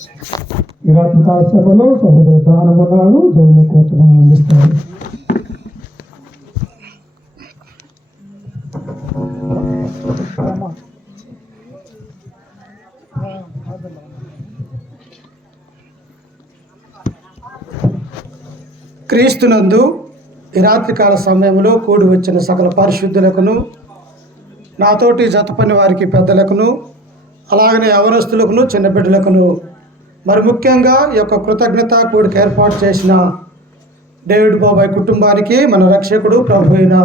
ఈ రాత్రి కాల సభలో సహోదర దానమున్నాడు దేవుని కోతను అందిస్తారు. క్రీస్తునందు ఈ రాత్రికాల సమయంలో కూడి వచ్చిన సకల పరిశుద్ధులకును, నాతోటి జతపని వారికి పెద్దలకును, అలాగనే యవనస్తులకును, చిన్న బిడ్డలకును, మరి ముఖ్యంగా ఈ యొక్క కృతజ్ఞత కూడికి ఏర్పాటు చేసిన డేవిడ్ బాబాయ్ కుటుంబానికి మన రక్షకుడు ప్రభు అయిన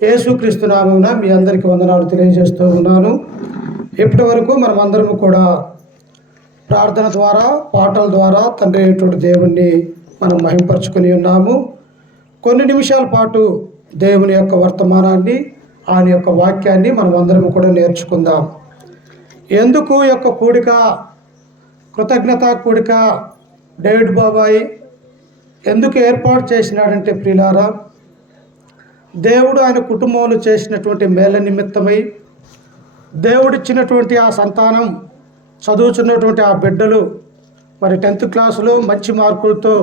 యేసుక్రీస్తు నామమున మీ అందరికీ వందనాలు తెలియజేస్తూ ఉన్నాను. ఇప్పటి వరకు మనం అందరము కూడా ప్రార్థన ద్వారా, పాటల ద్వారా తండ్రి అయినటువంటి దేవుణ్ణి మనం మహింపరచుకొని ఉన్నాము. కొన్ని నిమిషాల పాటు దేవుని యొక్క వర్తమానాన్ని, ఆయన యొక్క వాక్యాన్ని మనం అందరం కూడా నేర్చుకుందాం. ఎందుకు ఈ యొక్క కూడిక, కృతజ్ఞత కూడిక డేవిడ్ బాబాయ్ ఎందుకు ఏర్పాటు చేసినాడంటే ప్రియులారా, దేవుడు ఆయన కుటుంబంలో చేసినటువంటి మేళ నిమిత్తమై, దేవుడిచ్చినటువంటి ఆ సంతానం, చదువుతున్నటువంటి ఆ బిడ్డలు మరి 10th క్లాసులో మంచి మార్కులతో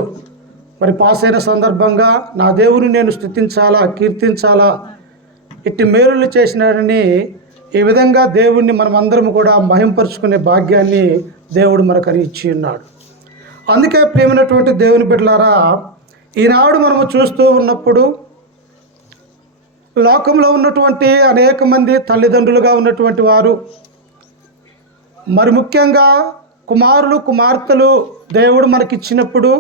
మరి పాస్ అయిన సందర్భంగా నా దేవుని నేను స్తుతించాలా, కీర్తించాలా, ఇట్టి మేలులు చేసినాడని ఈ విధంగా దేవుణ్ణి మనం అందరం కూడా మహింపరుచుకునే భాగ్యాన్ని దేవుడు మనకు ఇచ్చి ఉన్నాడు. అందుకే ప్రియమైనటువంటి దేవుని బిడ్డలారా, ఈనాడు మనము చూస్తూ ఉన్నప్పుడు లోకంలో ఉన్నటువంటి అనేక మంది తల్లిదండ్రులుగా ఉన్నటువంటి వారు, మరి ముఖ్యంగా కుమారులు, కుమార్తెలు దేవుడు మనకిచ్చినప్పుడు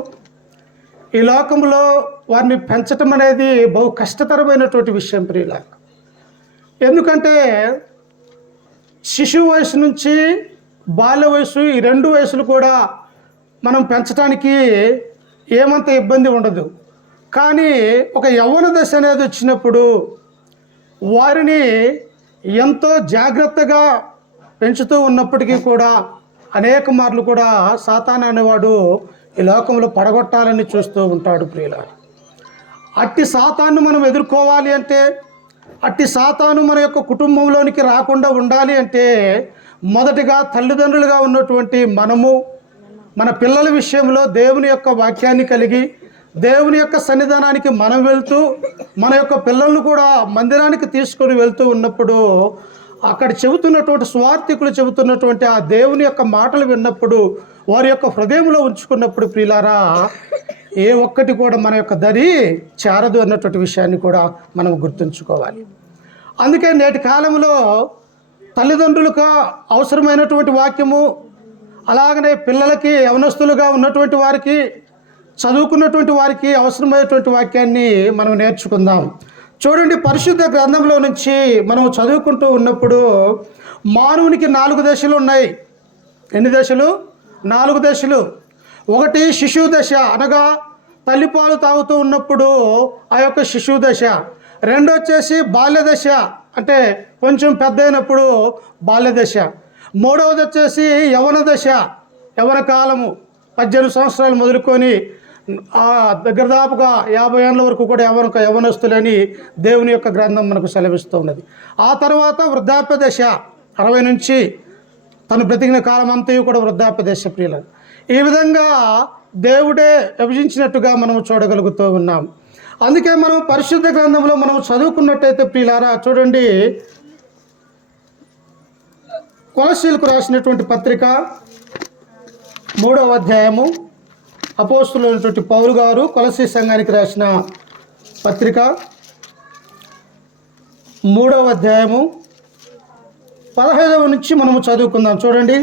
ఈ లోకంలో వారిని పెంచటం అనేది బహు కష్టతరమైనటువంటి విషయం ప్రియుల. ఎందుకంటే శిశువు వయసు నుంచి బాల్య వయసు, ఈ 2 వయసులు కూడా మనం పెంచడానికి ఏమంత ఇబ్బంది ఉండదు. కానీ ఒక యవ్వన దశ అనేది వచ్చినప్పుడు వారిని ఎంతో జాగ్రత్తగా పెంచుతూ ఉన్నప్పటికీ కూడా అనేక మార్లు కూడా సాతాను అనేవాడు ఈ లోకంలో పడగొట్టాలని చూస్తూ ఉంటాడు ప్రియుల. అట్టి సాతాను మనం ఎదుర్కోవాలి అంటే, అట్టి సాతాను మన యొక్క కుటుంబంలోనికి రాకుండా ఉండాలి అంటే, మొదటిగా తల్లిదండ్రులుగా ఉన్నటువంటి మనము మన పిల్లల విషయంలో దేవుని యొక్క వాక్యాన్ని కలిగి, దేవుని యొక్క సన్నిధానానికి మనం వెళ్తూ, మన యొక్క పిల్లలను కూడా మందిరానికి తీసుకొని వెళ్తూ ఉన్నప్పుడు అక్కడ చెబుతున్నటువంటి స్వార్థికులు చెబుతున్నటువంటి ఆ దేవుని యొక్క మాటలు విన్నప్పుడు, వారి యొక్క హృదయంలో ఉంచుకున్నప్పుడు ప్రియులారా, ఏ ఒక్కటి కూడా మన యొక్క దరి చేరదు అన్నటువంటి విషయాన్ని కూడా మనం గుర్తుంచుకోవాలి. అందుకే నేటి కాలంలో తల్లిదండ్రులకు అవసరమైనటువంటి వాక్యము, అలాగనే పిల్లలకి, యవనస్తులుగా ఉన్నటువంటి వారికి, చదువుకున్నటువంటి వారికి అవసరమైనటువంటి వాక్యాన్ని మనం నేర్చుకుందాం. చూడండి, పరిశుద్ధ గ్రంథంలో నుంచి మనం చదువుకుంటూ ఉన్నప్పుడు మానవునికి 4 దశలు ఉన్నాయి. ఎన్ని దశలు? 4 దశలు. ఒకటి శిశువు దశ, అనగా తల్లిపాలు తాగుతూ ఉన్నప్పుడు ఆ యొక్క శిశువు దశ. 2 వచ్చేసి బాల్య దశ, అంటే కొంచెం పెద్ద అయినప్పుడు బాల్య దశ. 3వది వచ్చేసి యవన దశ, యవన కాలము, 18 సంవత్సరాలు మొదలుకొని దగ్గర దాపుగా 50 ఏళ్ళ వరకు కూడా యవనస్తులని దేవుని యొక్క గ్రంథం మనకు సెలవిస్తూ ఉన్నది. ఆ తర్వాత వృద్ధాప్య దశ, 60 నుంచి తను బ్రతికిన కాలం అంతయు కూడా వృద్ధాప్య దశ ప్రియుల. ఈ విధంగా దేవుడే విభజించినట్టుగా మనం చూడగలుగుతూ ఉన్నాం. అందుకే మనం పరిశుద్ధ గ్రంథంలో మనం చదువుకున్నట్టయితే ప్రియులారా, చూడండి, కొలస్సీలకు రాసినటువంటి పత్రిక 3వ అధ్యాయము, అపోస్తులైనటువంటి పౌలు గారు కొలస్సీ సంఘానికి రాసిన పత్రిక 3వ అధ్యాయము 15వ నుంచి మనము చదువుకుందాం. చూడండి,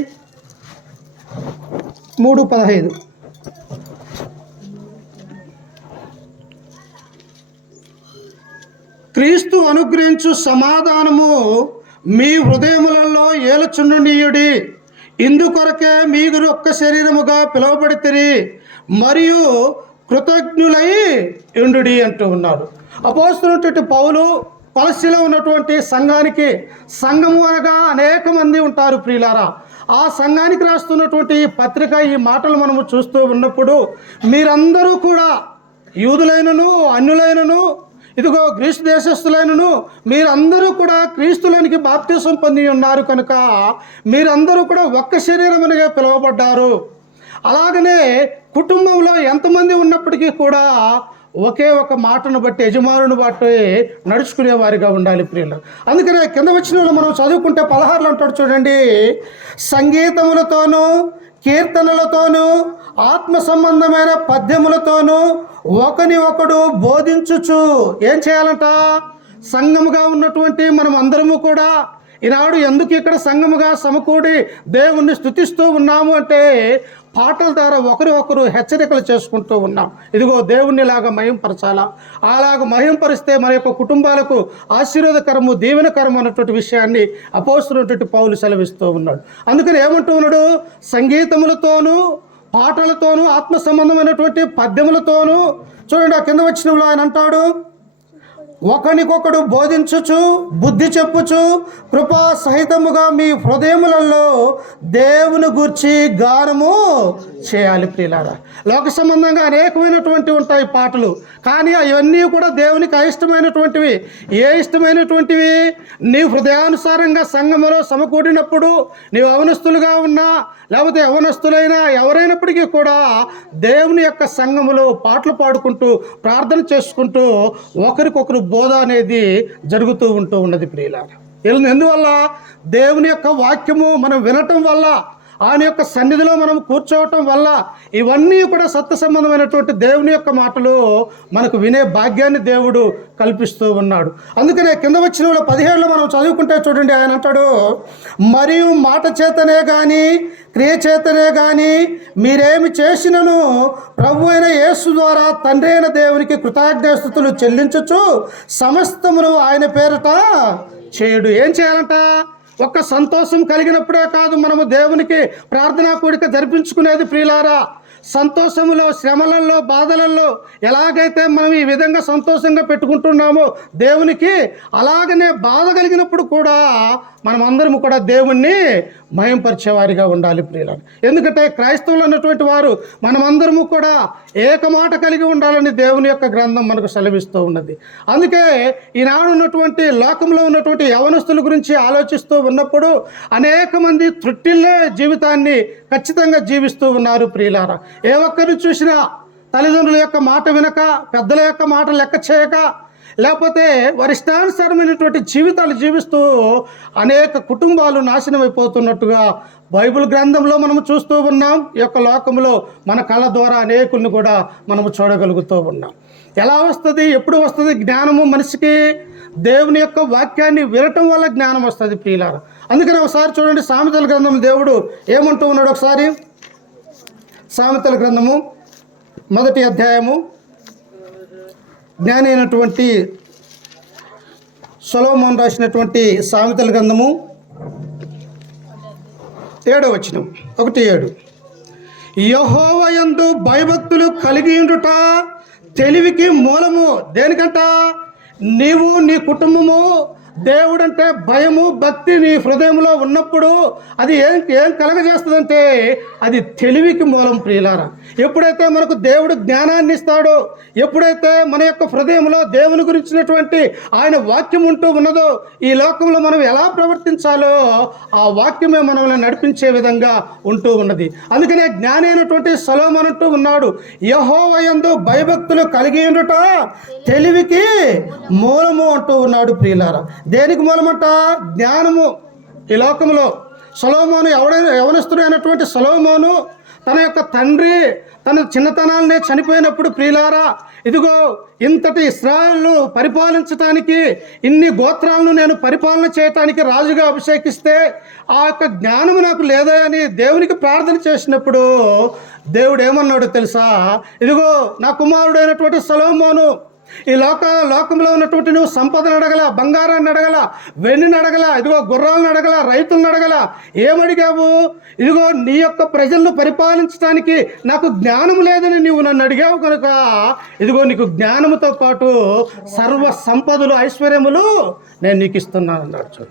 3:15. క్రీస్తు అనుగ్రహించు సమాధానము మీ హృదయములలో ఏలుచుండునీయుడి, ఇందుకొరకే మీరు ఒక్క శరీరముగా పిలువబడితిరి, మరియు కృతజ్ఞులై ఉండుడి అంటూ ఉన్నాడు. అపోస్తులైనటువంటి పౌలు కొలస్సీలో ఉన్నటువంటి సంఘానికి, సంఘము అనగా అనేక మంది ఉంటారు ప్రియులారా, ఆ సంఘానికి రాస్తున్నటువంటి ఈ పత్రిక, ఈ మాటలు మనము చూస్తూ ఉన్నప్పుడు, మీరందరూ కూడా యూదులైనను, అన్యులైనను, ఇదిగో గ్రీసు దేశస్థులైనను, మీరందరూ కూడా క్రీస్తులోనికి బాప్తిసం పొంది ఉన్నారు కనుక మీరందరూ కూడా ఒక్క శరీరమునిగా పిలువబడ్డారు. అలాగనే కుటుంబంలో ఎంతమంది ఉన్నప్పటికీ కూడా ఒకే ఒక మాటను బట్టి యజమానుని బట్టి నడుచుకునే వారిగా ఉండాలి ప్రియులు. అందుకనే కింద వచ్చిన మనం చదువుకుంటే 16లో అంటాడు చూడండి, సంగీతములతోనూ కీర్తనలతోనూ ఆత్మ సంబంధమైన పద్యములతోనూ ఒకని ఒకడు బోధించుచు. ఏం చేయాలంట? సంఘముగా ఉన్నటువంటి మనం అందరము కూడా ఈనాడు ఎందుకు ఇక్కడ సంఘముగా సమకూడి దేవుణ్ణి స్తుతిస్తూ ఉన్నాము అంటే పాటల ద్వారా ఒకరి ఒకరు హెచ్చరికలు చేసుకుంటూ ఉన్నాం. ఇదిగో దేవుణ్ణి ఇలాగా మహింపరచాలా, అలాగ మహింపరిస్తే మన యొక్క కుటుంబాలకు ఆశీర్వాదకరము దీవెనకరము అన్నటువంటి విషయాన్ని అపోస్తులైనటువంటి పౌలు సెలవిస్తూ ఉన్నాడు. అందుకని ఏమంటూ ఉన్నాడు? సంగీతములతోనూ పాటలతోనూ ఆత్మ సంబంధమైనటువంటి పద్యములతోనూ. చూడండి ఆ కింద వచ్చినలో ఆయన అంటాడు, ఒకనికొకడు బోధించుచు బుద్ధి చెప్పుచు కృపా సహితముగా మీ హృదయములలో దేవుని గూర్చి గానము చేయాలి. ప్రియులారా, లోక సంబంధంగా అనేకమైనటువంటి ఉంటాయి పాటలు, కానీ అవన్నీ కూడా దేవునికి అయిష్టమైనటువంటివి. ఏ ఇష్టమైనటువంటివి? నీ హృదయానుసారంగా సంఘములో సమకూడినప్పుడు నీవు అవనస్తులుగా ఉన్నా లేకపోతే యవనస్తులైనా ఎవరైనప్పటికీ కూడా దేవుని యొక్క సంఘములో పాటలు పాడుకుంటూ ప్రార్థన చేసుకుంటూ ఒకరికొకరు బోధ అనేది జరుగుతూ ఉంటూ ఉన్నది ప్రియులారా. ఎందువల్ల? దేవుని యొక్క వాక్యము మనం వినటం వల్ల, ఆయన యొక్క సన్నిధిలో మనం కూర్చోవటం వల్ల ఇవన్నీ కూడా సత్య సంబంధమైనటువంటి దేవుని యొక్క మాటలు మనకు వినే భాగ్యాన్ని దేవుడు కల్పిస్తూ ఉన్నాడు. అందుకనే కింద వచ్చిన 17లో మనం చదువుకుంటే చూడండి, ఆయన అంటాడు, మరియు మాట చేతనే కానీ క్రియ చేతనే కానీ మీరేమి చేసినను ప్రభు అయిన యేసు ద్వారా తండ్రి అయిన దేవునికి కృతజ్ఞతాస్తుతులు చెల్లించుచు సమస్తమును ఆయన పేరట చేయుడు. ఏం చేయాలంట? ఒక్క సంతోషం కలిగినప్పుడే కాదు మనము దేవునికి ప్రార్థనా కూడిక జరిపించుకునేది ప్రియులారా. సంతోషములో, శ్రమలలో, బాధలలో ఎలాగైతే మనం ఈ విధంగా సంతోషంగా పెట్టుకుంటున్నామో దేవునికి, అలాగనే బాధ కలిగినప్పుడు కూడా మనమందరం కూడా దేవుణ్ణి మహింపరిచేవారిగా ఉండాలి ప్రియులారా. ఎందుకంటే క్రైస్తవులు అన్నటువంటి వారు మనమందరము కూడా ఏకమాట కలిగి ఉండాలని దేవుని యొక్క గ్రంథం మనకు సెలవిస్తూ ఉన్నది. అందుకే ఈనాడు ఉన్నటువంటి లోకంలో ఉన్నటువంటి యవనస్తుల గురించి ఆలోచిస్తూ ఉన్నప్పుడు అనేక మంది త్రుట్టిల్లే జీవితాన్ని ఖచ్చితంగా జీవిస్తూ ఉన్నారు ప్రియులారా. ఏ ఒక్కరిని చూసినా తల్లిదండ్రుల యొక్క మాట వినక, పెద్దల యొక్క మాట లెక్క చేయక, లేకపోతే వారి ఇష్టానుసారమైనటువంటి జీవితాలు జీవిస్తూ అనేక కుటుంబాలు నాశనం అయిపోతున్నట్టుగా బైబిల్ గ్రంథంలో మనము చూస్తూ ఉన్నాం. ఈ యొక్క లోకంలో మన కళ్ళ ద్వారా అనేకుల్ని కూడా మనము చూడగలుగుతూ ఉన్నాం. ఎలా వస్తుంది? ఎప్పుడు వస్తుంది జ్ఞానము మనిషికి? దేవుని యొక్క వాక్యాన్ని వినటం వల్ల జ్ఞానం వస్తుంది ప్రియులారా. అందుకని ఒకసారి చూడండి, సామెతల గ్రంథం దేవుడు ఏమంటూ ఉన్నాడు. ఒకసారి సామెతల గ్రంథము 1వ అధ్యాయము, జ్ఞాని అయినటువంటి సొలొమోను రాసినటువంటి సామెతల గ్రంథము 7వ వచనం, 1:7, యెహోవా యందు భయభక్తులు కలిగి ఉండుట తెలివికి మూలము. దేనికంట? నీవు నీ కుటుంబము దేవుడంటే భయము, భక్తి నీ హృదయంలో ఉన్నప్పుడు అది ఏం కలగజేస్తుందంటే అది తెలివికి మూలం ప్రియులారా. ఎప్పుడైతే మనకు దేవుడు జ్ఞానాన్ని ఇస్తాడో, ఎప్పుడైతే మన యొక్క హృదయంలో దేవుని గురించినటువంటి ఆయన వాక్యం ఉంటూ ఉన్నదో, ఈ లోకంలో మనం ఎలా ప్రవర్తించాలో ఆ వాక్యమే మనల్ని నడిపించే విధంగా ఉంటూ ఉన్నది. అందుకనే జ్ఞాని అయినటువంటి సొలొమోను అంటూ ఉన్నాడు, యెహోవా యందు భయభక్తులు కలిగి ఉండుట తెలివికి మూలము అంటూ ఉన్నాడు ప్రియులారా. దేనికి మూలమంట? జ్ఞానము. ఈ లోకంలో సొలొమోను యవనస్తుడైనటువంటి సొలొమోను తన యొక్క తండ్రి తన చిన్నతనాలనే చనిపోయినప్పుడు ప్రియులారా, ఇదిగో ఇంతటి ఇశ్రాయేలు పరిపాలించటానికి, ఇన్ని గోత్రాలను నేను పరిపాలన చేయటానికి రాజుగా అభిషేకిస్తే ఆ యొక్క జ్ఞానము నాకు లేదా అని దేవునికి ప్రార్థన చేసినప్పుడు దేవుడు ఏమన్నాడో తెలుసా? ఇదిగో నా కుమారుడైనటువంటి సొలొమోను, ఈ లోకంలో ఉన్నటువంటి నువ్వు సంపదను అడగల, బంగారాన్ని అడగల, వెన్నిని అడగల, ఇదిగో గుర్రాలను అడగల, రైతులను అడగల. ఏమడిగావు? ఇదిగో నీ యొక్క ప్రజలను పరిపాలించడానికి నాకు జ్ఞానం లేదని నీవు నన్ను అడిగావు కనుక ఇదిగో నీకు జ్ఞానముతో పాటు సర్వ సంపదలు, ఐశ్వర్యములు నేను నీకు ఇస్తున్నాను అన్నాడు.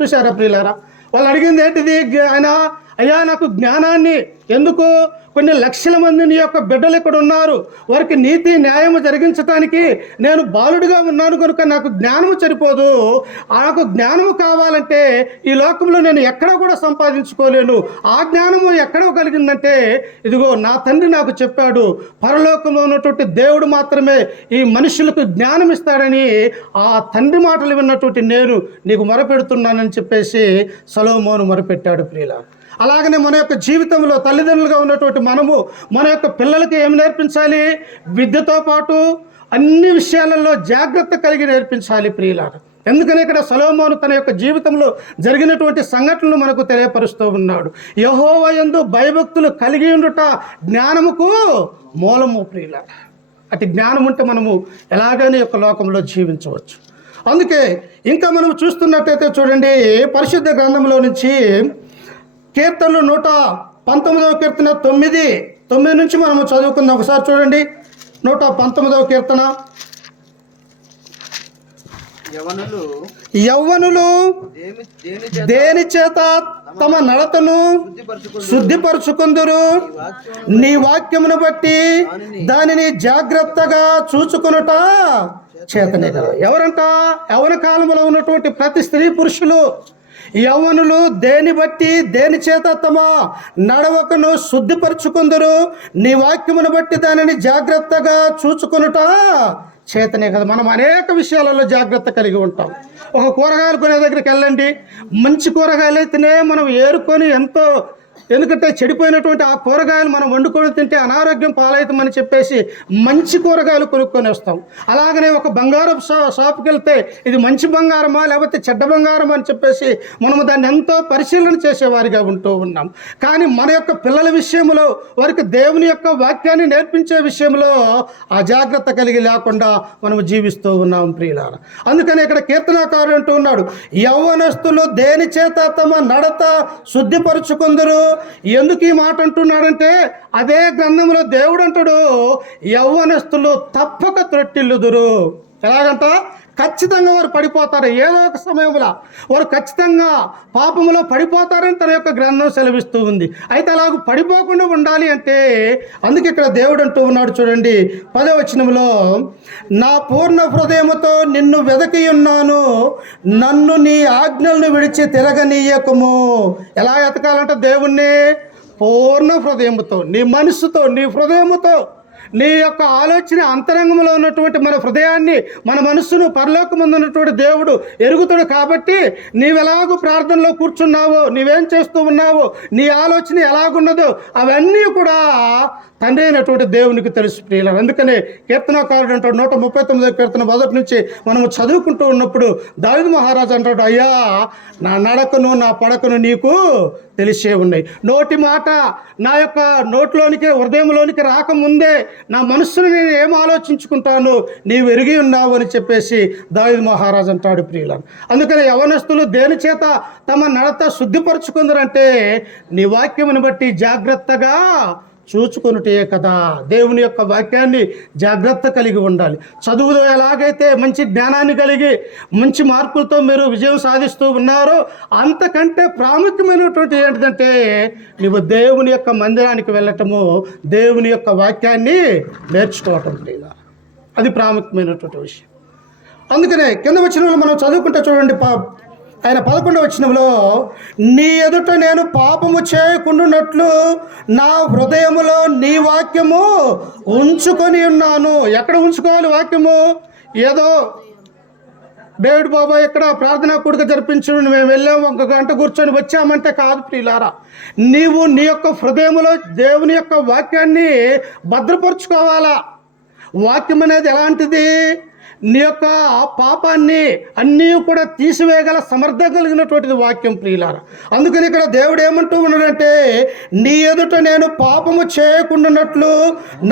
చూసారా ప్రియులారా? వాళ్ళు అడిగింది ఏంటిది? ఆయన అయ్యా నాకు జ్ఞానాన్ని, ఎందుకు కొన్ని లక్షల మంది నీ యొక్క బిడ్డలు ఇక్కడ ఉన్నారు, వారికి నీతి న్యాయము జరిగించడానికి నేను బాలుడిగా ఉన్నాను కనుక నాకు జ్ఞానము సరిపోదు, నాకు జ్ఞానము కావాలంటే ఈ లోకంలో నేను ఎక్కడ కూడా సంపాదించుకోలేను. ఆ జ్ఞానము ఎక్కడ కలిగిందంటే ఇదిగో నా తండ్రి నాకు చెప్పాడు, పరలోకంలో ఉన్నటువంటి దేవుడు మాత్రమే ఈ మనుషులకు జ్ఞానం ఇస్తాడని ఆ తండ్రి మాటలు విన్నటువంటి నేను నీకు మొరపెడుతున్నానని చెప్పేసి సొలొమోను మొరపెట్టాడు ప్రియుల. అలాగనే మన యొక్క జీవితంలో తల్లిదండ్రులుగా ఉన్నటువంటి మనము మన యొక్క పిల్లలకి ఏమి నేర్పించాలి? విద్యతో పాటు అన్ని విషయాలలో జాగ్రత్త కలిగి నేర్పించాలి ప్రియులారా. ఎందుకని ఇక్కడ సొలొమోను తన యొక్క జీవితంలో జరిగినటువంటి సంఘటనలు మనకు తెలియపరుస్తూ ఉన్నాడు. యెహోవా యందు భయభక్తులు కలిగి ఉండుట జ్ఞానముకు మూలము ప్రియులారా. అటు జ్ఞానం ఉంటే మనము ఎలాగైనా యొక్క లోకంలో జీవించవచ్చు. అందుకే ఇంకా మనం చూస్తున్నట్టయితే చూడండి, పరిశుద్ధ గ్రంథంలో నుంచి కీర్తనలు 119వ కీర్తన 9 నుంచి మనం చదువుకుందాం. ఒకసారి చూడండి, 119వ కీర్తన. యవ్వనులు దేని చేత తమ నడతను శుద్ధిపరచుకుందురు? నీ వాక్యమును బట్టి దానిని జాగ్రత్తగా చూచుకొనుట చేతనే కదా. ఎవరంట? యవ్వన కాలంలో ఉన్నటువంటి ప్రతి స్త్రీ పురుషులు యవ్వనులు దేని బట్టి దేని చేత తమ నడవకను శుద్ధిపరచుకుందరు? నీ వాక్యమును బట్టి దానిని జాగ్రత్తగా చూచుకొనుట చేతనే కదా. మనం అనేక విషయాలలో జాగ్రత్త కలిగి ఉంటాం. ఒక కూరగాయలు కొనే దగ్గరికి వెళ్ళండి, మంచి కూరగాయలు అయితేనే మనం ఏరుకొని ఎంతో, ఎందుకంటే చెడిపోయినటువంటి ఆ కూరగాయలు మనం వండుకొని తింటే అనారోగ్యం పాలవుతామని చెప్పేసి మంచి కూరగాయలు కొనుక్కొని వస్తాం. అలాగనే ఒక బంగారం షాప్కి వెళ్తే ఇది మంచి బంగారమా లేకపోతే చెడ్డ బంగారమా అని చెప్పేసి మనము దాన్ని ఎంతో పరిశీలన చేసేవారిగా ఉంటూ ఉన్నాం. కానీ మన యొక్క పిల్లల విషయంలో వారికి దేవుని యొక్క వాక్యాన్ని నేర్పించే విషయంలో ఆ జాగ్రత్త కలిగి లేకుండా మనము జీవిస్తూ ఉన్నాం ప్రియులారా. అందుకని ఇక్కడ కీర్తనాకారుడు అంటూ ఉన్నాడు, యవ్వనస్తులు దేని చేత తమ నడత శుద్ధిపరుచుకుందరు. ఎందుకు ఈ మాట అంటున్నాడంటే అదే గ్రంథంలో దేవుడు అంటాడు, యవ్వనస్తులు తప్పక త్రొట్టిల్లుదురు. ఎలాగంట? ఖచ్చితంగా వారు పడిపోతారు. ఏదో ఒక సమయంలో వారు ఖచ్చితంగా పాపములో పడిపోతారని తన యొక్క గ్రంథం సెలవిస్తూ ఉంది. అయితే అలాగ పడిపోకుండా ఉండాలి అంటే అందుకే ఇక్కడ దేవుడు అంటూ ఉన్నాడు చూడండి, 10వ వచనంలో, నా పూర్ణ హృదయముతో నిన్ను వెదకి ఉన్నాను, నన్ను నీ ఆజ్ఞలను విడిచి తిరగనీయకము. ఎలా ఎతకాలంటే దేవుణ్ణి పూర్ణ హృదయముతో, నీ మనస్సుతో, నీ హృదయముతో, నీ యొక్క ఆలోచన అంతరంగంలో ఉన్నటువంటి మన హృదయాన్ని, మన మనస్సును పరలోకమందు ఉన్నటువంటి దేవుడు ఎరుగుతాడు. కాబట్టి నీవెలాగూ ప్రార్థనలో కూర్చున్నావో, నీవేం చేస్తూ ఉన్నావో, నీ ఆలోచన ఎలాగున్నదో అవన్నీ కూడా తండ్రి అయినటువంటి దేవునికి తెలుసు ప్రియులారా. అందుకనే కీర్తనాకారుడు అంటాడు 139వ కీర్తన 1 నుంచి మనము చదువుకుంటూ ఉన్నప్పుడు దావీదు మహారాజు అంటాడు, అయ్యా నా నడకను నా పడకను నీకు తెలిసే ఉన్నాయి. నోటి మాట నా యొక్క నోట్లోనికి హృదయంలోనికి రాకముందే నా మనస్సును నేను ఏం ఆలోచించుకుంటాను నీవు ఎరిగి ఉన్నావు అని చెప్పేసి దావీదు మహారాజు అంటాడు ప్రియులారా. అందుకని యవ్వనస్తులు దేని చేత తమ నడత శుద్ధిపరచుకుందరంటే నీ వాక్యమును బట్టి జాగ్రత్తగా చూచుకొనుటే కదా. దేవుని యొక్క వాక్యాన్ని జాగ్రత్త కలిగి ఉండాలి. చదువులో ఎలాగైతే మంచి జ్ఞానాన్ని కలిగి మంచి మార్కులతో మీరు విజయం సాధిస్తూ ఉన్నారో అంతకంటే ప్రాముఖ్యమైనటువంటి ఏంటిదంటే నువ్వు దేవుని యొక్క మందిరానికి వెళ్ళటము, దేవుని యొక్క వాక్యాన్ని నేర్చుకోవటం లేదా, అది ప్రాముఖ్యమైనటువంటి విషయం. అందుకనే కింద వచనంలో మనం చదువుకుంటే చూడండి, ఆయన 11వ వచనంలో, నీ ఎదుట నేను పాపము చేయకుండానట్లు నా హృదయములో నీ వాక్యము ఉంచుకొని ఉన్నాను. ఎక్కడ ఉంచుకోవాలి వాక్యము? ఏదో డేవిడ్ బాబా ఎక్కడ ప్రార్థనా కూడిక జరిపించు మేము వెళ్ళాము 1 గంట కూర్చొని వచ్చామంటే కాదు ప్రియులారా. నీవు నీ యొక్క హృదయములో దేవుని యొక్క వాక్యాన్ని భద్రపరుచుకోవాలా. వాక్యం అనేది ఎలాంటిది? నీ యొక్క పాపాన్ని అన్నీ కూడా తీసివేయగల సమర్థత కలిగినటువంటిది వాక్యం ప్రియులారా. అందుకని ఇక్కడ దేవుడు ఏమంటూ ఉన్నాడంటే, నీ ఎదుట నేను పాపము చేయకుండానట్లు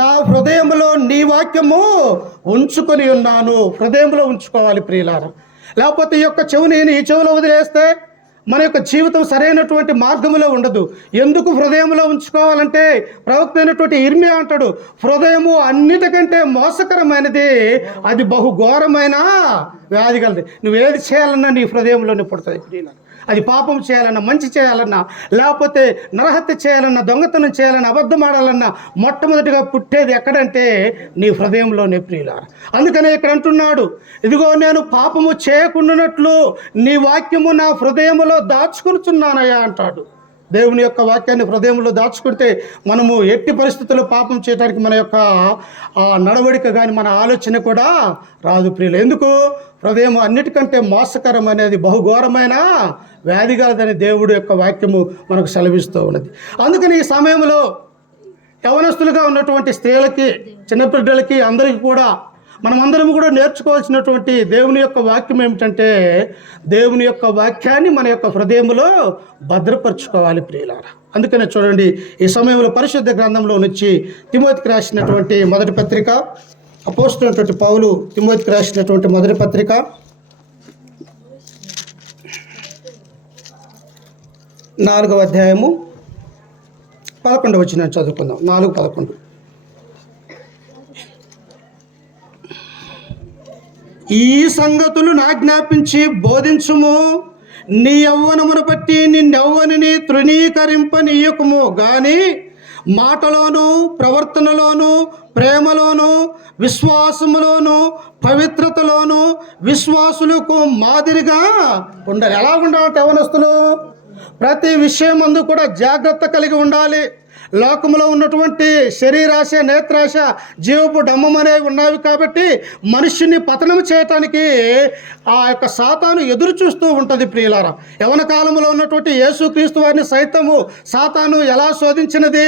నా హృదయంలో నీ వాక్యము ఉంచుకొని ఉన్నాను. హృదయంలో ఉంచుకోవాలి ప్రియులారా. లేకపోతే ఈ యొక్క చెవుని ఈ చెవులో వదిలేస్తే మన యొక్క జీవితం సరైనటువంటి మార్గంలో ఉండదు. ఎందుకు హృదయంలో ఉంచుకోవాలంటే ప్రవక్త అయినటువంటి ఇర్మియా అంటాడు, హృదయము అన్నిటికంటే మోసకరమైనది, అది బహుఘోరమైన వ్యాధి కలది. నువ్వేది చేయాలన్నా నీ హృదయంలోనే పుడుతుంది. అది పాపం చేయాలన్నా, మంచి చేయాలన్నా, లేకపోతే నరహత్య చేయాలన్నా, దొంగతనం చేయాలన్నా, అబద్ధం ఆడాలన్నా మొట్టమొదటిగా పుట్టేది ఎక్కడంటే నీ హృదయంలోనే ప్రియులారా. అందుకనే ఇక్కడ అంటున్నాడు, ఇదిగో నేను పాపము చేయకుండానట్లు నీ వాక్యము నా హృదయములో దాచుకునుచున్నానయ్యా అంటాడు. దేవుని యొక్క వాక్యాన్ని హృదయంలో దాచుకుంటే మనము ఎట్టి పరిస్థితుల్లో పాపం చేయడానికి మన యొక్క నడవడిక కానీ మన ఆలోచన కూడా రాదు ప్రియులు. ఎందుకు? హృదయం అన్నిటికంటే మోసకరం అనేది బహుఘోరమైన వ్యాధి కలదని దేవుడి యొక్క వాక్యము మనకు సెలవిస్తూ ఉన్నది. అందుకని ఈ సమయంలో యవనస్తులుగా ఉన్నటువంటి స్త్రీలకి, చిన్నపిల్లలకి, అందరికీ కూడా మనమందరం కూడా నేర్చుకోవాల్సినటువంటి దేవుని యొక్క వాక్యం ఏమిటంటే, దేవుని యొక్క వాక్యాన్ని మన యొక్క హృదయంలో భద్రపరచుకోవాలి ప్రియులారా. అందుకనే చూడండి, ఈ సమయంలో పరిశుద్ధ గ్రంథంలో నుంచి తిమోతికి రాసినటువంటి మొదటి పత్రిక, అపోస్తలుడైనటువంటి పౌలు తిమోతికి రాసినటువంటి మొదటి పత్రిక 4వ అధ్యాయము 11వ వచనం చదువుకుందాం. 4:11. ఈ సంగతులు నాజ్ఞాపించి బోధించుము, నీ యవ్వనమును బట్టి నిన్నెవ్వనిని తృణీకరింపనీయకుము గాని మాటలోను, ప్రవర్తనలోను, ప్రేమలోను, విశ్వాసములోను, పవిత్రతలోను విశ్వాసులకు మాదిరిగా ఉండాలి. ఎలా ఉండాలంటే యవ్వనస్తులు ప్రతి విషయం అందు కూడా జాగ్రత్త కలిగి ఉండాలి. లోకంలో ఉన్నటువంటి శరీరాశ, నేత్రాశ, జీవపు డమ్మం అనేవి ఉన్నవి కాబట్టి మనుష్యుని పతనం చేయటానికి ఆ యొక్క సాతాను ఎదురు చూస్తూ ఉంటుంది ప్రియులారా. యవన కాలంలో ఉన్నటువంటి యేసుక్రీస్తు వారిని సైతము సాతాను ఎలా శోధించినది?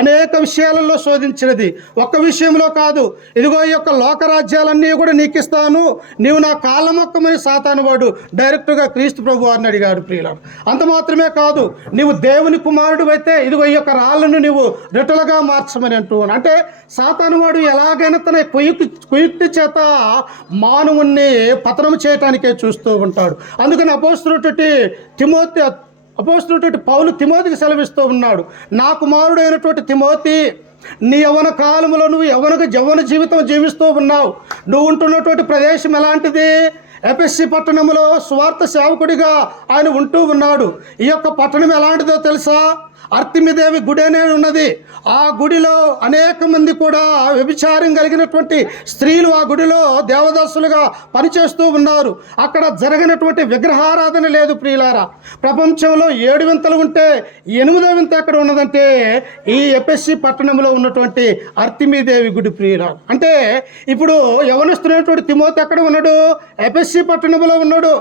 అనేక విషయాలలో శోధించినది. ఒక్క విషయంలో కాదు. ఇదిగో ఈ యొక్క లోకరాజ్యాలన్నీ కూడా నీకు ఇస్తాను, నీవు నా కాళ్ళ మొక్కమని సాతాను వాడు డైరెక్ట్గా క్రీస్తు ప్రభు వారిని అడిగాడు ప్రియులారా. అంత మాత్రమే కాదు, నీవు దేవుని కుమారుడు అయితే ఇదిగో ఈ యొక్క రాళ్ళను నీవు రెట్టలుగా మార్చమని అంటూ. అంటే సాతాను వాడు ఎలాగైనా తన కుయుక్తి చేత మానవుణ్ణి పతనం చేయటానికే చూస్తూ ఉంటాడు. అందుకని అపోస్తలుడైనటువంటి పౌలు తిమోతికి సెలవిస్తూ ఉన్నాడు, నా కుమారుడు అయినటువంటి తిమోతి, నీ యవ్వన కాలంలో నువ్వు యవ్వన జీవితం జీవిస్తూ ఉన్నావు. నువ్వు ఉంటున్నటువంటి ప్రదేశం ఎలాంటిది? ఎఫెసీ పట్టణంలో సువార్త సేవకుడిగా ఆయన ఉంటూ ఉన్నాడు. ఈ యొక్క పట్టణం ఎలాంటిదో తెలుసా? అర్తిమిదేవి గుడి అనేది ఉన్నది. ఆ గుడిలో అనేక మంది కూడా వ్యభిచారం కలిగినటువంటి స్త్రీలు ఆ గుడిలో దేవదాసులుగా పనిచేస్తూ ఉన్నారు. అక్కడ జరగనటువంటి విగ్రహారాధన లేదు ప్రియులారా. ప్రపంచంలో 7 వింతలు ఉంటే 8వ వింత ఎక్కడ ఉన్నదంటే ఈ ఎఫెసీ పట్టణంలో ఉన్నటువంటి అర్తిమిదేవి గుడి ప్రియులారా. అంటే ఇప్పుడు యవనస్తున్నటువంటి తిమోతి ఎక్కడ ఉన్నాడు? ఎఫెసీ పట్టణంలో ఉన్నాడు.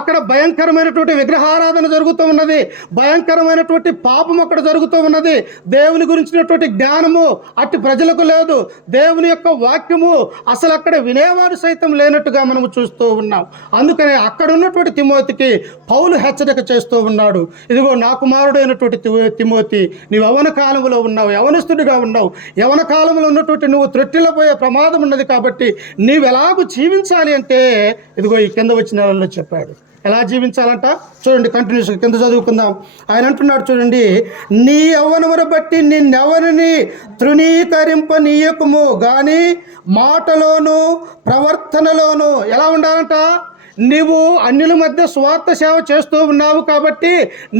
అక్కడ భయంకరమైనటువంటి విగ్రహారాధన జరుగుతూ ఉన్నది. భయంకరమైనటువంటి పాపం అక్కడ జరుగుతూ ఉన్నది. దేవుని గురించినటువంటి జ్ఞానము అట్టి ప్రజలకు లేదు. దేవుని యొక్క వాక్యము అసలు అక్కడ వినేవారు సైతం లేనట్టుగా మనము చూస్తూ ఉన్నాం. అందుకనే అక్కడ ఉన్నటువంటి తిమోతికి పౌలు హెచ్చరిక చేస్తూ ఉన్నాడు, ఇదిగో నా కుమారుడు అయినటువంటి తిమోతి, నీవు యవ్వన కాలంలో ఉన్నావు, యవనస్తుడిగా ఉన్నావు. యవ్వన కాలంలో ఉన్నటువంటి నువ్వు త్రొట్టిల్లపోయే ప్రమాదం ఉన్నది. కాబట్టి నీవు ఎలాగూ జీవించాలి అంటే ఇదిగో ఈ కింద వచ్చిన నెలల్లో చెప్పాడు. ఎలా జీవించాలంట చూడండి, కంటిన్యూస్ కింద చదువుకుందాం. ఆయన అంటున్నాడు చూడండి, నీ యవ్వనమును బట్టి నిన్నెవరిని తృణీకరింపనీయకుము గాని మాటలోను, ప్రవర్తనలోను ఎలా ఉండాలంట? నీవు అన్యుల మధ్య స్వార్థ సేవ చేస్తూ ఉన్నావు కాబట్టి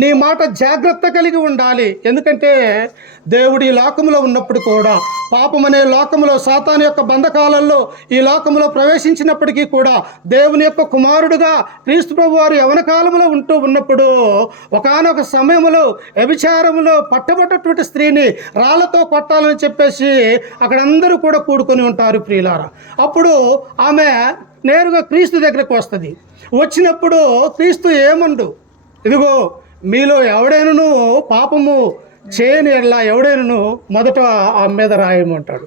నీ మాట జాగ్రత్త కలిగి ఉండాలి. ఎందుకంటే దేవుడు ఈ లోకంలో ఉన్నప్పుడు కూడా, పాపం అనే లోకంలో సాతాను యొక్క బంధకాలలో ఈ లోకంలో ప్రవేశించినప్పటికీ కూడా దేవుని యొక్క కుమారుడుగా క్రీస్తు ప్రభు వారు యవన కాలంలో ఉంటూ ఉన్నప్పుడు ఒకానొక సమయంలో వ్యభిచారంలో పట్టబడ్డటువంటి స్త్రీని రాళ్లతో కొట్టాలని చెప్పేసి అక్కడ అందరూ కూడా కూడుకొని ఉంటారు ప్రియులారా. అప్పుడు ఆమె నేరుగా క్రీస్తు దగ్గరకు వస్తుంది. వచ్చినప్పుడు క్రీస్తు ఏమండు, ఇదిగో మీలో ఎవడైనాను పాపము చేయని ఎట్లా ఎవడైనాను మొదట ఆమె మీద రాయమంటాడు.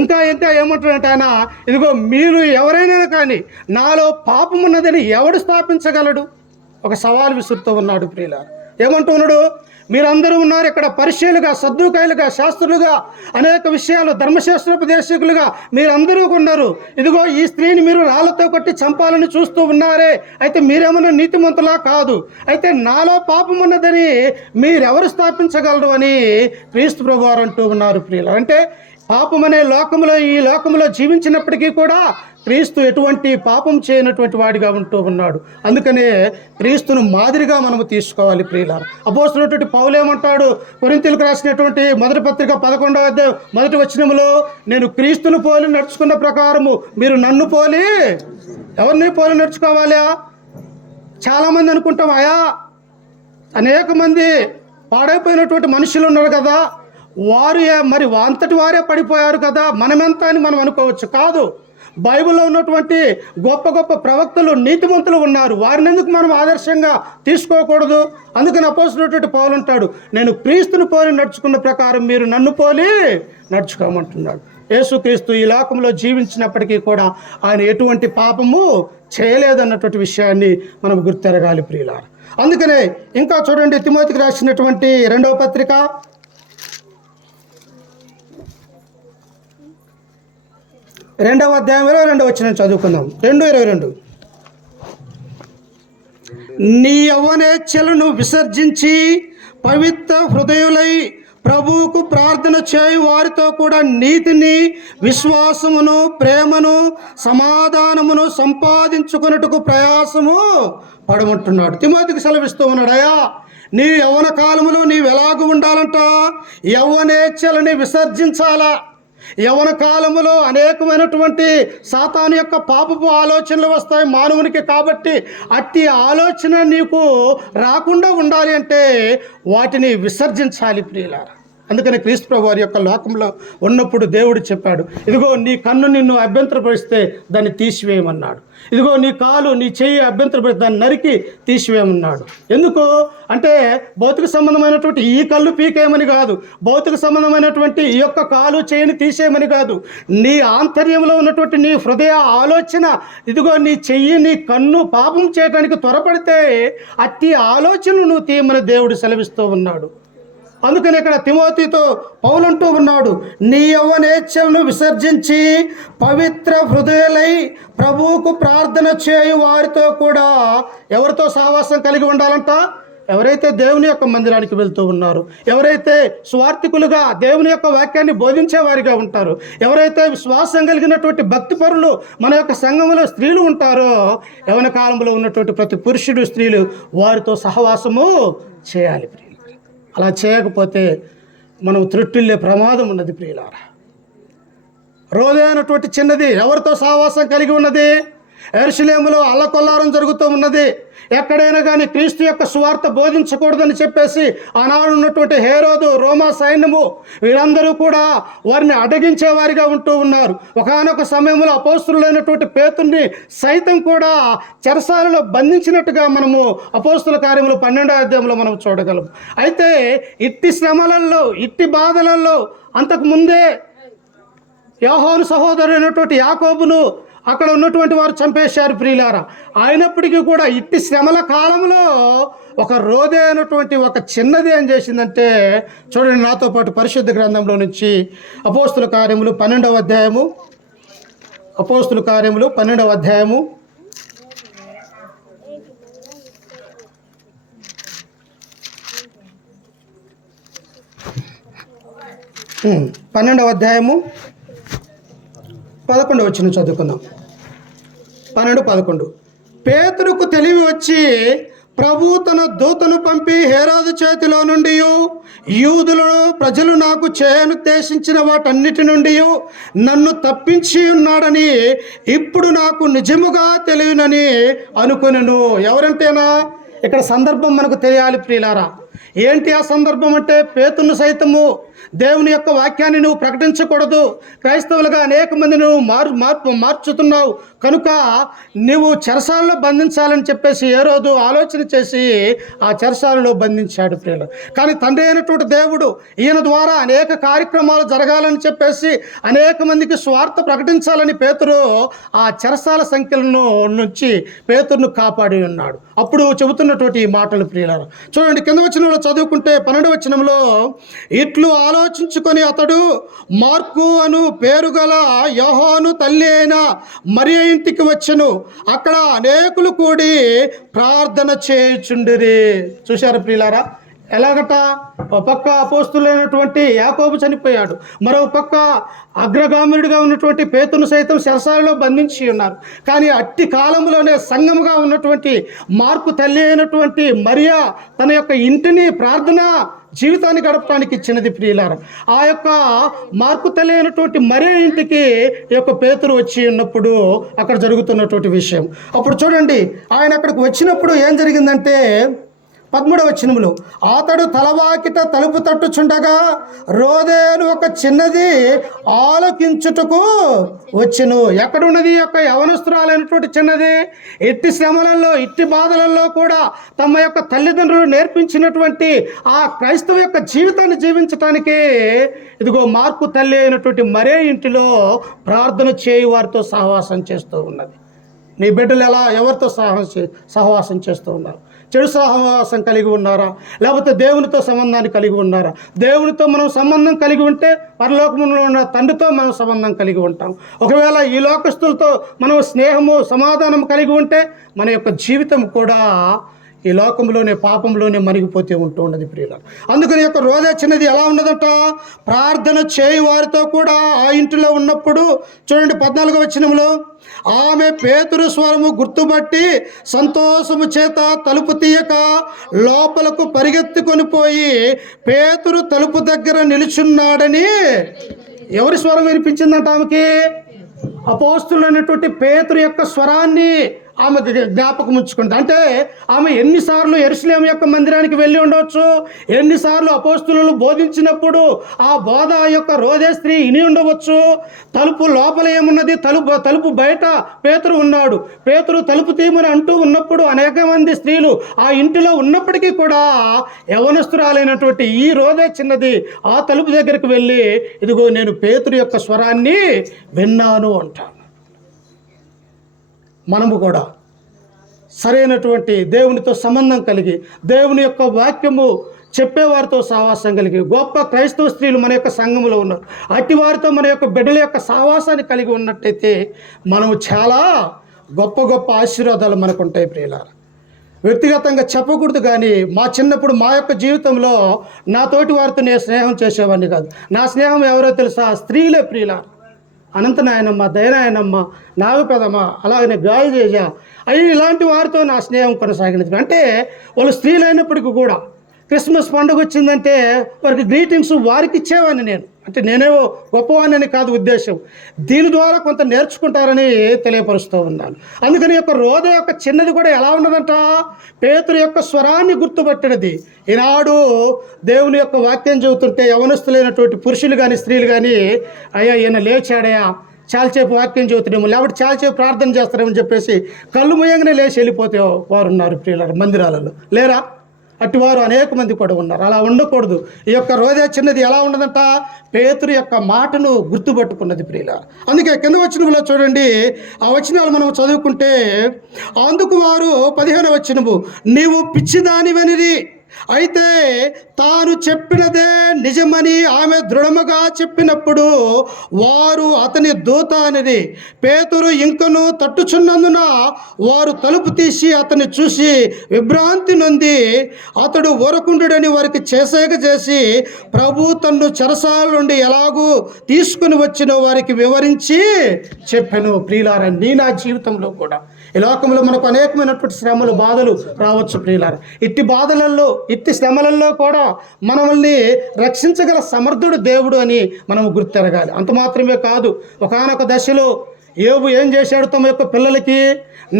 ఇంకా ఏమంటాడంటే ఆయన, ఇదిగో మీరు ఎవరైనా కానీ నాలో పాపం ఉన్నదని ఎవడు స్థాపించగలడు? ఒక సవాల్ విసురుతూ ఉన్నాడు ప్రియులారా. ఏమంటూ ఉన్నాడు? మీరందరూ ఉన్నారు ఇక్కడ పరిచయులుగా, సద్దుకాయలుగా, శాస్త్రులుగా, అనేక విషయాలు ధర్మశాస్త్రోపదేశకులుగా మీరందరూ ఉన్నారు. ఇదిగో ఈ స్త్రీని మీరు రాళ్లతో కొట్టి చంపాలని చూస్తూ ఉన్నారే, అయితే మీరేమన్నా నీతిమంతులా? కాదు. అయితే నాలో పాపం ఉన్నదని మీరెవరు స్థాపించగలరు అని క్రీస్తు ప్రభువారు అంటూ ఉన్నారు ప్రియులు. అంటే పాపమనే ఈ లోకములో జీవించినప్పటికీ కూడా క్రీస్తు ఎటువంటి పాపం చేయనటువంటి వాడిగా ఉంటూ ఉన్నాడు. అందుకనే క్రీస్తును మాదిరిగా మనము తీసుకోవాలి ప్రియులారా. అపోస్తలుడైనటువంటి పౌలు ఏమంటాడు? కొరింథీయులకు రాసినటువంటి మొదటి పత్రిక 11వ అధ్యాయం మొదటి వచనములో, నేను క్రీస్తును పోలి నడుచుకున్న ప్రకారము మీరు నన్ను పోలి, ఎవరిని పోలి నడుచుకోవాలి? చాలామంది అనుకుంటాం, అనేక మంది పాడైపోయినటువంటి మనుషులు ఉన్నారు కదా, వారు మరి అంతటి వారే పడిపోయారు కదా, మనమెంత అని మనం అనుకోవచ్చు. కాదు, బైబిల్లో ఉన్నటువంటి గొప్ప గొప్ప ప్రవక్తలు, నీతిమంతులు ఉన్నారు. వారిని ఎందుకు మనం ఆదర్శంగా తీసుకోకూడదు? అందుకని అపోస్తలుడైనటువంటి పౌలు అంటాడు, నేను క్రీస్తును పోలి నడుచుకున్న ప్రకారం మీరు నన్ను పోలి నడుచుకోమంటున్నాడు. యేసుక్రీస్తు ఈ లోకంలో జీవించినప్పటికీ కూడా ఆయన ఎటువంటి పాపము చేయలేదన్నటువంటి విషయాన్ని మనం గుర్తెరగాలి ప్రియులారా. అందుకనే ఇంకా చూడండి, తిమోతికి రాసినటువంటి 2వ పత్రిక 2వ అధ్యాయం 22వ వచనం చదువుకుందాం. 2:22, నీ యవ్వనేచ్ఛలను విసర్జించి పవిత్ర హృదయులై ప్రభువుకు ప్రార్థన చేయు వారితో కూడా నీతిని, విశ్వాసమును, ప్రేమను, సమాధానమును సంపాదించుకున్నట్టుకు ప్రయాసము పడమంటున్నాడు. తిమోతికి సెలవిస్తూ ఉన్నాడు, నీ యవ్వన కాలములో నీవు ఎలాగూ ఉండాలంట? యవ్వనేచ్ఛలని విసర్జించాలా. యవ్వన కాలములో అనేకమైనటువంటి సాతాను యొక్క పాపపు ఆలోచనలు వస్తాయి మానవునికి. కాబట్టి అట్టి ఆలోచన నీకు రాకుండా ఉండాలి అంటే వాటిని విసర్జించాలి ప్రియులారా. అందుకని క్రీస్తు ప్రభు వారి యొక్క లోకంలో ఉన్నప్పుడు దేవుడు చెప్పాడు, ఇదిగో నీ కన్ను నిన్ను అభ్యంతరపరిస్తే దాన్ని తీసివేయమన్నాడు. ఇదిగో నీ కాలు, నీ చెయ్యి అభ్యంతరపరిస్తే దాన్ని నరికి తీసివేయమన్నాడు. ఎందుకు అంటే భౌతిక సంబంధమైనటువంటి ఈ కళ్ళు పీకేయమని కాదు, భౌతిక సంబంధమైనటువంటి ఈ యొక్క కాలు చెయ్యిని తీసేయమని కాదు, నీ ఆంతర్యంలో ఉన్నటువంటి నీ హృదయ ఆలోచన, ఇదిగో నీ చెయ్యి, నీ కన్ను పాపం చేయడానికి త్వరపడితే అట్టి ఆలోచనలు నువ్వు తీయమని దేవుడు సెలవిస్తూ ఉన్నాడు. అందుకని ఇక్కడ తిమోతితో పౌలు అంటూ ఉన్నాడు, నీ యవ్వనేచ్ఛలను విసర్జించి పవిత్ర హృదయులై ప్రభువుకు ప్రార్థన చేయు వారితో కూడా, ఎవరితో సహవాసం కలిగి ఉండాలంట? ఎవరైతే దేవుని యొక్క మందిరానికి వెళ్తూ ఉన్నారో, ఎవరైతే స్వార్థికులుగా దేవుని యొక్క వాక్యాన్ని బోధించేవారిగా ఉంటారో, ఎవరైతే విశ్వాసం కలిగినటువంటి భక్తిపరులు మన యొక్క సంఘంలో స్త్రీలు ఉంటారో, యవ్వన కాలంలో ఉన్నటువంటి ప్రతి పురుషుడు, స్త్రీలు వారితో సహవాసము చేయాలి. అలా చేయకపోతే మనం త్రుట్టిల్లే ప్రమాదం ఉన్నది ప్రియులారా. రోజైనటువంటి చిన్నది ఎవరితో సహవాసం కలిగి ఉన్నది? యెరూషలేములో అల్లకొల్లారం జరుగుతూ ఉన్నది. ఎక్కడైనా కానీ క్రీస్తు యొక్క సువార్త బోధించకూడదని చెప్పేసి ఆనాడు ఉన్నటువంటి హేరోదు, రోమా సైన్యము వీరందరూ కూడా వారిని అడ్డగించేవారిగా ఉంటూ ఉన్నారు. ఒకానొక సమయంలో అపోస్తులైనటువంటి పేతుర్ని సైతం కూడా చెరసాలలో బంధించినట్టుగా మనము అపోస్తుల కార్యములు 12వ అధ్యాయంలో మనం చూడగలం. అయితే ఇట్టి శ్రమలలో, ఇట్టి బాధలలో అంతకుముందే యోహాను సహోదరుడైనటువంటి యాకోబును అక్కడ ఉన్నటువంటి వారు చంపేశారు ప్రియులారా. అయినప్పటికీ కూడా ఇట్టి శ్రమల కాలంలో ఒక రోదే అయినటువంటి ఒక చిన్నది ఏం చేసిందంటే, చూడండి నాతో పాటు పరిశుద్ధ గ్రంథంలో నుంచి అపోస్తుల కార్యములు 12వ అధ్యాయము, అపోస్తుల కార్యములు 12వ అధ్యాయము 12వ అధ్యాయము 11వ వచనం చదువుకుందాం. 12:11 పేతురుకు తెలివి వచ్చి ప్రభు తన దూతను పంపి హేరోదు చేతిలో నుండి యూదులను ప్రజలు నాకు చేయనుద్దేశించిన వాటన్నిటి నుండి నన్ను తప్పించి ఉన్నాడని ఇప్పుడు నాకు నిజముగా తెలియనని అనుకొనెను. ఎవరంటేనా ఇక్కడ సందర్భం మనకు తెలియాలి ప్రియులారా. ఏంటి ఆ సందర్భం అంటే, పేతురును సైతము దేవుని యొక్క వాక్యాన్ని నువ్వు ప్రకటించకూడదు, క్రైస్తవులుగా అనేక మంది నువ్వు మార్చుతున్నావు కనుక నువ్వు చెరసాలలో బంధించాలని చెప్పేసి ఏ రోజు ఆలోచన చేసి ఆ చెరసాలలో బంధించాడు ప్రియులు. కానీ తండ్రి అయినటువంటి దేవుడు ఈయన ద్వారా అనేక కార్యక్రమాలు జరగాలని చెప్పేసి అనేక మందికి స్వార్థ ప్రకటించాలని పేతురు ఆ చెరసాల సంఖ్యలను నుంచి పేతురును కాపాడి ఉన్నాడు. అప్పుడు చెబుతున్నటువంటి ఈ మాటలు ప్రియులారా చూడండి, కింద వచనంలో చదువుకుంటే 12వ వచనంలో, ఇట్లు ఆలోచించుకొని అతడు మార్కు అను పేరు గల యోహాను తల్లి అయిన మరియ ఇంటికి వచ్చెను. అక్కడ అనేకులు కూడి ప్రార్థన చేయుచుండిరి. చూశారు ప్రియులారా, ఎలాగట? ఒక పక్క అపోస్తులైనటువంటి యాకోబు చనిపోయాడు, మరో పక్క అగ్రగామినుడిగా ఉన్నటువంటి పేతును సైతం చెరసాలలో బంధించి ఉన్నారు. కానీ అట్టి కాలంలోనే సంఘముగా ఉన్నటువంటి మార్కు తల్లి అయినటువంటి మరియా తన యొక్క ఇంటిని ప్రార్థన జీవితాన్ని గడపడానికి ఇచ్చినది ప్రియులారా. ఆ యొక్క మార్కు తల్లి అయినటువంటి మరియా ఇంటికి ఈ యొక్క పేతురు వచ్చి ఉన్నప్పుడు అక్కడ జరుగుతున్నటువంటి విషయం. అప్పుడు చూడండి, ఆయన అక్కడికి వచ్చినప్పుడు ఏం జరిగిందంటే 13వ వచనములో, అతడు తలవాకిట తలుపు తట్టుచుండగా రోదేలు ఒక చిన్నది ఆలకించుటకు వచ్చెను. ఎక్కడున్నది? యొక్క యవనస్తురాలైనటువంటి చిన్నది. ఎట్టి శ్రమలలో, ఇట్టి బాధలలో కూడా తమ యొక్క తల్లిదండ్రులు నేర్పించినటువంటి ఆ క్రైస్తవ యొక్క జీవితాన్ని జీవించటానికి ఇదిగో మార్కు తల్లి అయినటువంటి మరే ఇంటిలో ప్రార్థన చేయి వారితో సహవాసం చేస్తూ ఉన్నది. నీ బిడ్డలు ఎవరితో సహవాసం చేస్తూ ఉన్నారు? చెడు సహవాసం కలిగి ఉన్నారా? లేకపోతే దేవునితో సంబంధాన్ని కలిగి ఉన్నారా? దేవునితో మనం సంబంధం కలిగి ఉంటే పరలోకంలో ఉన్న తండ్రితో మనం సంబంధం కలిగి ఉంటాం. ఒకవేళ ఈ లోకస్తులతో మనం స్నేహము, సమాధానం కలిగి ఉంటే మన యొక్క జీవితం కూడా ఈ లోకంలోనే, పాపంలోనే మరిగిపోతూ ఉంటూ ఉన్నది ప్రియులారా. అందుకని యొక్క రోజా చిన్నది ఎలా ఉన్నదట? ప్రార్థన చేయి వారితో కూడా ఆ ఇంటిలో ఉన్నప్పుడు చూడండి 14వ వచనంలో, ఆమె పేతురు స్వరము గుర్తుపట్టి సంతోషము చేత తలుపు తీయక లోపలకు పరిగెత్తుకొని పోయి పేతురు తలుపు దగ్గర నిలుచున్నాడని. ఎవరి స్వరం వినిపించిందంట ఆమెకి? అపోస్తులైనటువంటి పేతురు యొక్క స్వరాన్ని ఆమె జ్ఞాపకం ఉంచుకుంది. అంటే ఆమె ఎన్నిసార్లు యెరూషలేము యొక్క మందిరానికి వెళ్ళి ఉండవచ్చు, ఎన్నిసార్లు అపోస్తులు బోధించినప్పుడు ఆ బోధ యొక్క రోజే స్త్రీ ఇని ఉండవచ్చు. తలుపు లోపల ఏమున్నది? తలుపు బయట పేతురు ఉన్నాడు. పేతురు తలుపు తీయమని అంటూ ఉన్నప్పుడు అనేక మంది స్త్రీలు ఆ ఇంటిలో ఉన్నప్పటికీ కూడా యవనస్తురాలైనటువంటి ఈ రోజే చిన్నది ఆ తలుపు దగ్గరికి వెళ్ళి, ఇదిగో నేను పేతురు యొక్క స్వరాన్ని విన్నాను అంటాను. మనము కూడా సరైనటువంటి దేవునితో సంబంధం కలిగి, దేవుని యొక్క వాక్యము చెప్పేవారితో సహవాసం కలిగి గొప్ప క్రైస్తవ స్త్రీలు మన యొక్క సంఘంలో ఉన్నారు. అట్టి వారితో మన యొక్క బిడ్డల యొక్క సహవాసాన్ని కలిగి ఉన్నట్టయితే మనము చాలా గొప్ప గొప్ప ఆశీర్వాదాలు మనకు ఉంటాయి ప్రియులారా. వ్యక్తిగతంగా చెప్పకూడదు, కానీ మా చిన్నప్పుడు మా యొక్క జీవితంలో నాతోటి వారితో నేను స్నేహం చేసేవాడిని కాదు. నా స్నేహం ఎవరో తెలుసా? స్త్రీలే ప్రియులారా. అనంత నాయనమ్మ, దయనాయనమ్మ, నాగపదమ్మ, అలాగనే గాయజేజ, ఇలాంటి వారితో నా స్నేహం కొనసాగినది. అంటే వాళ్ళు స్త్రీలు అయినప్పటికీ కూడా క్రిస్మస్ పండుగ వచ్చిందంటే వారికి గ్రీటింగ్స్ వారికి ఇచ్చేవాడిని నేను. అంటే నేనేవో గొప్పవాడిని కాదు ఉద్దేశం. దీని ద్వారా కొంత నేర్చుకుంటారని తెలియపరుస్తూ ఉన్నాను. అందుకని యొక్క రోజా యొక్క చిన్నది కూడా ఎలా ఉన్నదంట? పేతురు యొక్క స్వరాన్ని గుర్తుపట్టినది. ఈనాడు దేవుని యొక్క వాక్యం చెబుతుంటే యవనస్తులైనటువంటి పురుషులు కానీ స్త్రీలు కానీ, అయ్యా ఈయన లేచాడయా, చాలాసేపు వాక్యం చెబుతున్నాము, లేకపోతే చాలాసేపు ప్రార్థన చేస్తారేమని చెప్పేసి కళ్ళు ముయ్యంగానే లేచి వెళ్ళిపోతే వారు ఉన్నారు ప్రియులారా మందిరాలలో. లేరా? అటువారు అనేక మంది కూడా ఉన్నారు. అలా ఉండకూడదు. ఈ యొక్క రోజా చిన్నది ఎలా ఉన్నదంట? పేతురు యొక్క మాటను గుర్తుపట్టుకున్నది ప్రియులారా. అందుకే కింద వచనంలో చూడండి, ఆ వచనాలు మనం చదువుకుంటే, అందుకు వారు 15వ వచనము, నీవు పిచ్చిదానివనిది, అయితే తాను చెప్పినదే నిజమని ఆమె దృఢముగా చెప్పినప్పుడు వారు అతని దూత అనేది. పేతురు ఇంకను తట్టుచున్నందున వారు తలుపు తీసి అతన్ని చూసి విభ్రాంతి నొంది అతడు ఊరకుండుడని వారికి చేసి ప్రభు తన్ను చెరసాల నుండి ఎలాగూ తీసుకుని వచ్చినో వారికి వివరించి చెప్పాను. ప్రియులారా, నా జీవితంలో కూడా ఈ లోకంలో మనకు అనేకమైనటువంటి శ్రమలు, బాధలు రావచ్చు ప్రియులారా. ఇట్టి బాధలలో, ఇట్టి శ్రమలలో కూడా మనల్ని రక్షించగల సమర్థుడు దేవుడు అని మనం గుర్తెరగాలి. అంత మాత్రమే కాదు, ఒకానొక దశలో యోబు ఏం చేశాడు? తమ యొక్క పిల్లలకి,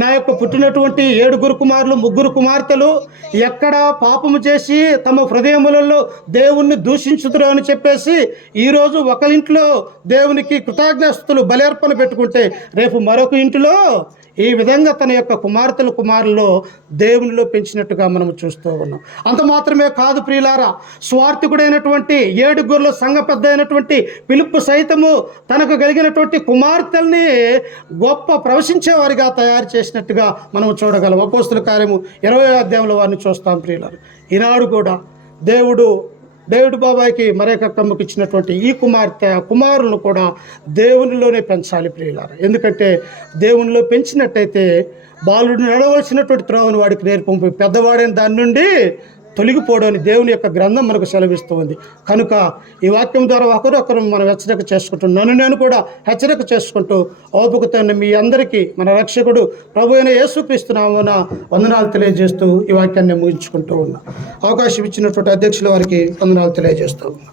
నా యొక్క పుట్టినటువంటి 7 కుమారులు 3 కుమార్తెలు ఎక్కడ పాపము చేసి తమ హృదయములలో దేవుణ్ణి దూషించుదురు అని చెప్పేసి ఈరోజు ఒకరింట్లో దేవునికి కృతజ్ఞతలు బలి అర్పణ పెట్టుకుంటే రేపు మరొక ఇంటిలో ఈ విధంగా తన యొక్క కుమారులలో దేవునిలో పెంచినట్టుగా మనం చూస్తూ ఉన్నాం. అంత మాత్రమే కాదు ప్రియులారా, స్వార్థకుడైనటువంటి 7 సంఘ పెద్ద అయినటువంటి ఫిలిప్పు సైతము తనకు కలిగినటువంటి కుమార్తెల్ని గొప్ప ప్రవశించేవారిగా తయారు చేసినట్టుగా మనం చూడగలం. అపోస్తుల కార్యము 20వ అధ్యాయంలో వారిని చూస్తాం ప్రియులారా. ఈనాడు కూడా డేవిడ్ బాబాయ్కి మరేకమ్మకి ఇచ్చినటువంటి ఈ కుమారులను కూడా దేవునిలోనే పెంచాలి ప్రియులారా. ఎందుకంటే దేవునిలో పెంచినట్టయితే బాలుడు నడవలసినటువంటి త్రోవను వాడికి నేర్పి పెద్దవాడైన దాని నుండి తొలగిపోవడం అని దేవుని యొక్క గ్రంథం మనకు సెలవిస్తూ ఉంది. కనుక ఈ వాక్యం ద్వారా ఒకరొకరు మనం హెచ్చరిక చేసుకుంటూ, నన్ను నేను కూడా హెచ్చరిక చేసుకుంటూ, ఓపికతో మీ అందరికీ మన రక్షకుడు ప్రభు అయిన యేసుక్రీస్తు నామమున వందనాలు తెలియజేస్తూ ఈ వాక్యాన్ని ముగించుకుంటూ ఉన్నా. అవకాశం ఇచ్చినటువంటి అధ్యక్షుల వారికి వందనాలు తెలియజేస్తూ ఉన్నా.